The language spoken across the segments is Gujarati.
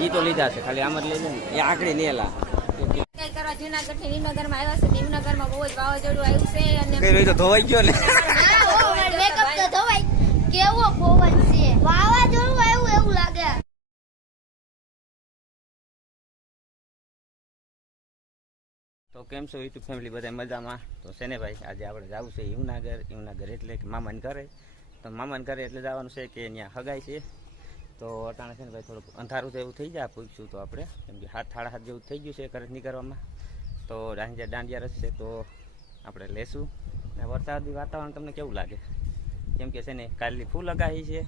ઈ તો લીધા છે ખાલી આમ જ લઈ લે ને એ આંકડી નેલા કઈ કરવા જુનાગઢ થી વિનગરમાં આવ્યા છે વિનગરમાં બહુ જ વાવાઝોડું આવ્યું છે અને કઈ રહી તો ધોવાઈ ગયો ને મેકઅપ તો ધોવાઈ કેવો પવન છે વાવાઝોડું આવ્યું એવું લાગે તો કેમ છો યુટ્યુબ ફેમિલી બધા મજામાં તો છે ને ભાઈ આજે આપણે જવું છે યુવનાગર એટલે કે મામાને ઘરે તો મામાને ઘરે એટલે જવાનું છે કે ત્યાં હગાઈ છે તો અટાણે છે ને ભાઈ થોડુંક અંધારું જેવું થઈ જાય પૂછશું તો આપણે કેમ કે 7:30 જેવું થઈ ગયું છે ઘરે નીકળવામાં તો દાંડિયા રસ છે તો આપણે લેશું ને વરસાદી વાતાવરણ તમને કેવું લાગે કેમ કે છે ને કાલની ફૂલ લગાવી છે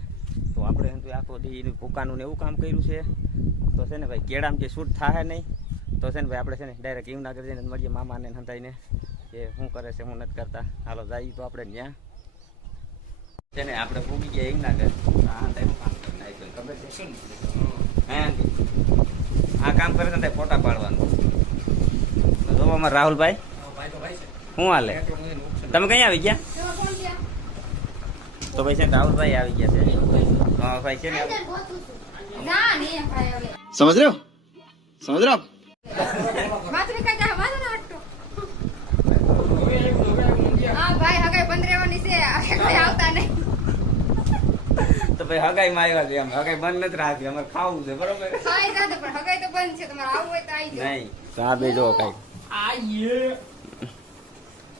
તો આપણે આખો દી ભૂકાનું ને એવું કામ કર્યું છે તો છે ને ભાઈ કેળામાં જે શૂટ થાય નહીં તો છે ને ભાઈ આપણે છે ને ડાયરેક્ટ યુવનાગર જઈને મળીએ મામાને હંતાઈને કે શું કરે છે હું નથી કરતા હાલો જઈએ તો આપણે ત્યાં છે ને આપણે ભૂમી ગયા યુવનાગર ખબર છે શું આ કામ કરે છે ફોટા પાડવાનું જો અમારા રાહુલભાઈ શું હાલે તમે કઈ આવી ગયા તો ભાઈ છે રાહુલભાઈ આવી ગયા છે હા ભાઈ છે ને समझ रहे हो તો ભાઈ હગાઈ માં આવ્યા છે એમ હગાઈ બંધ નથી રાખી અમારે ખાવું છે બરોબર નહીં તો આ બે જો કઈ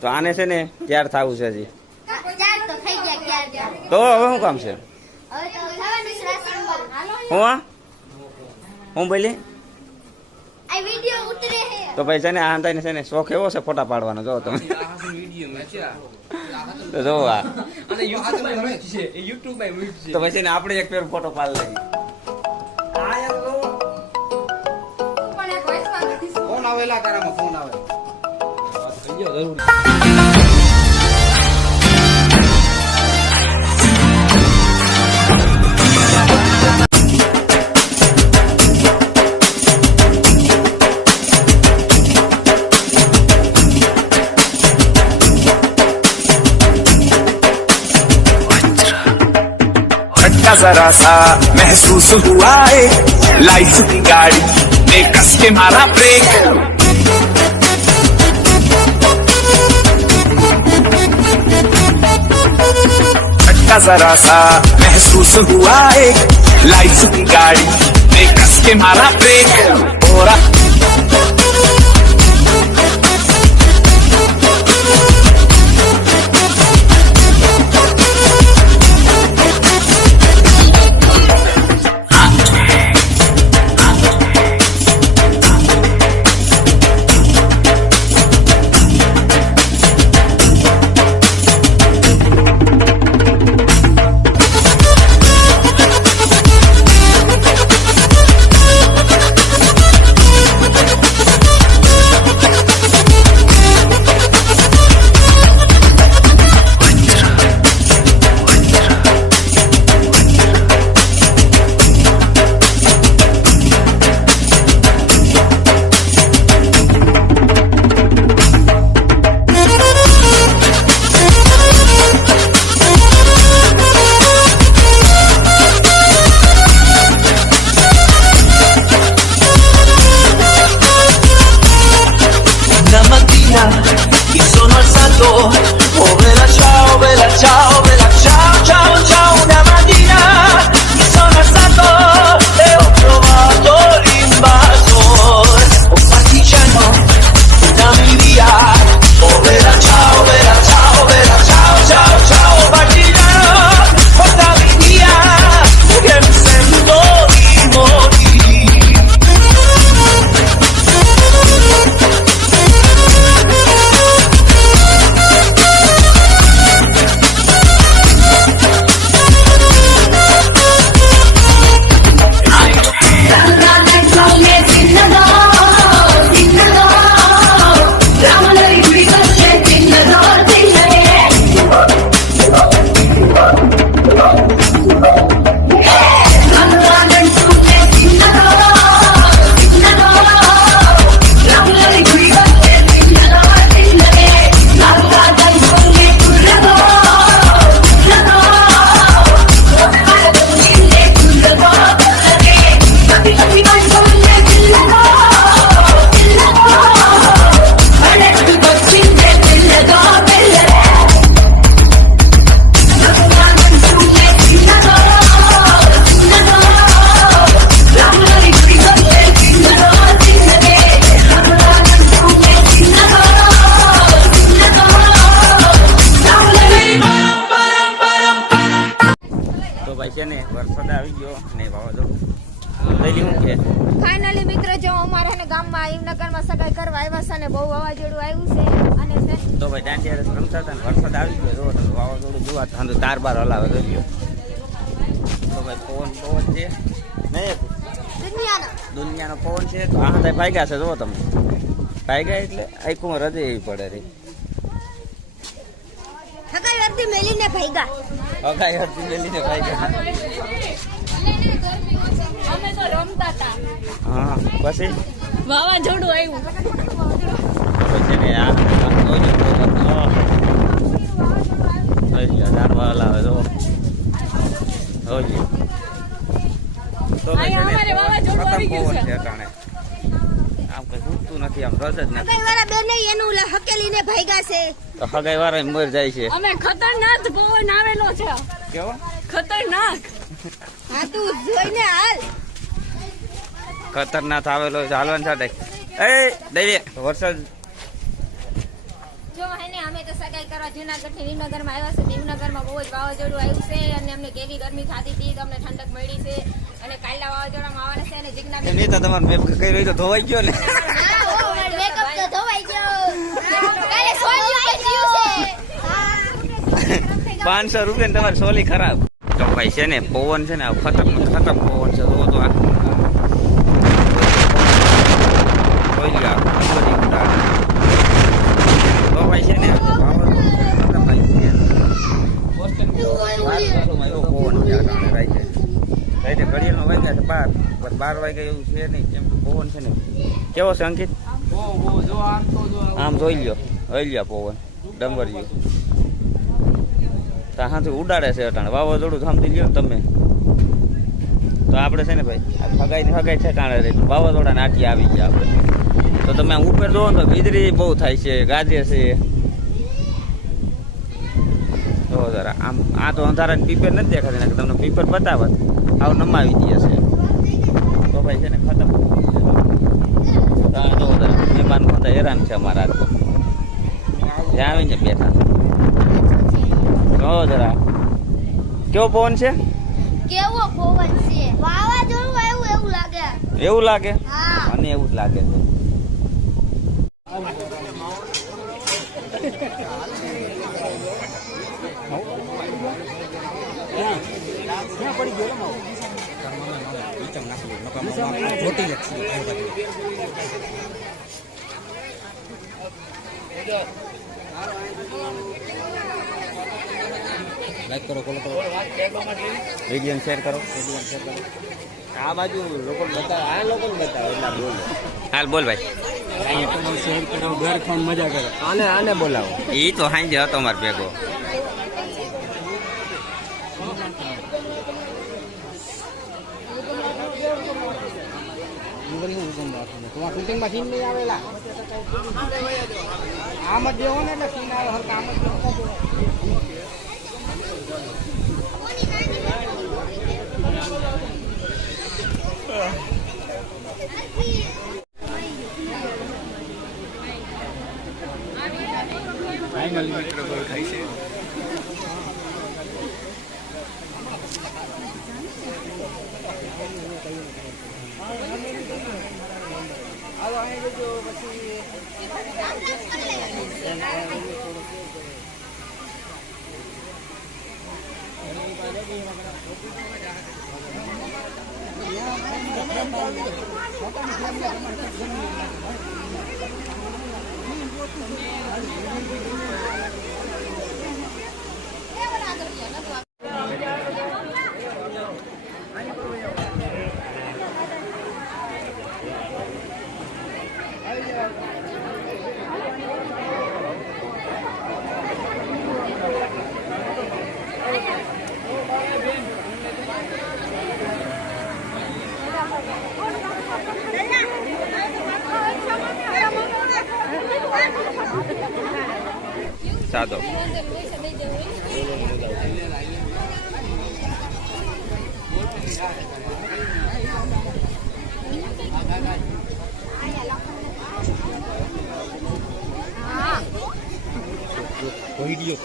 તો આને છે ને ત્યાર થવું છે હજી તો હવે શું કામ છે હું બોલી તો ભાઈ છે ને આ અંતાઈને છે ને શોખ એવો છે ફોટા પાડવાનો જો તમે તો જો આ તો ભાઈ છે ને આપણે એક પેર ફોટો પાડ લઈએ फोन आवेला ताराમાં फोन આવે जरा सा महसूस हुआ है लाइफ की गाड़ी ने कस के मारा ब्रेक झटका जरा सा महसूस हुआ है लाइफ की गाड़ी ने कस के मारा ब्रेक और ભાઈ છે ને વરસાદ આવી ગયો ને વાવાઝોડું લઈ લીધું છે. ફાઇનલી મિત્રો જો અમારા ને ગામમાં હિમનગરમાં સગાઈ કરવા આવ્યા છે અને બહુ વાવાઝોડું આવ્યું છે અને તો ભાઈ દાંડિયા રસ રમતા હતા ને વરસાદ આવી ગયો જો તમે વાવાઝોડું જોવા તો તાર બાર હલાવે જોઈ તો ભાઈ પવન છે નહીં દુનિયાનો પવન છે તો આ થાય ભાગ્યા છે જો તમે ભાગ્યા એટલે આખું હૃદય એવી પડે રે હકાઈ વર્દી મેલીને ભાઈગા અગાઈ હતી મેલીને ભાગ્યા અમે તો રમતા હતા હા પછી વાવાઝોડું આવ્યું પછી ને આ જાણવા હલાવે જો જોઈ તો અમારે વાવાઝોડું આવી ગયું છે. આમ કઈ ઉઠતું નથી આમ રસ જ નથી હકાઈ વાળા બેને એનું હકેલીને ભાઈગા છે તો હગાઈ વાળા મર જાય છે અમે ખતરનાક પવન આવેલો છે કેવો ખતરનાક હા તું જોઈને હાલ ખતરનાક આવેલો હાલવાનું સાથે એ દઈએ વરસાદ જો હે ને અમે તો સગાઈ કરવા જુનાગઢ થી હિમનગરમાં આવ્યા છે. હિમનગરમાં બહુ જ વાવાઝોડું આવ્યું છે અને અમને કેવી ગરમી થતી હતી તો અમને ઠંડક મળી છે અને કાલના વાવાઝોડામાં આવવાના છે અને જીજ્ઞા નહીં તો તમારે મેપ કઈ રહી તો ધોવાઈ ગયો ને મેકઅપ તો ધોવાઈ ગયો કાલે સોલ્યું જીવ છે 500 રૂપિયા તમારી સોલી ખરાબ તો ભાઈ છે ને પવન છે ને ખતરનાક પવન છે તો આ જોઈ લો બધી ઉડાડ તો ભાઈ છે ને ઘડિયાળનો વાગ્યા છે 12 વાગ્યા એવું છે નહીં કેમ કે પવન છે ને કેવો છે અંકિત આમ જોઈ લ્યો પવન ડંબરિયું તો હાથી ઉડાડે છે અટાણે વાવાઝોડું સાંભળી લ્યો તમે તો આપણે છે ને ભાઈ હગાઈ ઠેકાણે રહી વાવાઝોડાને આટી આવી ગયા આપણે તો તમે આમ ઉપર જોવો ને તો વીજળી બહુ થાય છે ગાજે છે તો જરા આમ આ તો અંધારાની પીપર નથી દેખાતી ને તમને પીપર બતાવત આવું નમાવી દે છે તો ભાઈ છે ને ખતમ તો આ જો જરા મહેમાન બધા હેરાન છે અમારા તો ત્યાં આવીને બેઠા જો જરા કેવો પવન છે કેવો પવન છે વાવાઝોડું આવ્યું એવું લાગે હા મને એવું જ લાગે છે લાઈક કરો ફોલો કરો વિડીયો શેર કરો આ બાજુ લોકો બતાવે આ લોકો બતાવે એટલા બોલ હાલ બોલ ભાઈ શેર કરો ઘર પણ મજા કરે આને બોલાવો એ તો હાંજે હતો માર ભેગો શૂટિંગમાં સીન નહીં આવેલા આમ જ જેવો ને એટલે સીન આવે હરકા આમ ફાઇનલી મિત્રો ગોળ ખાઈ છે સાદો વિડીયો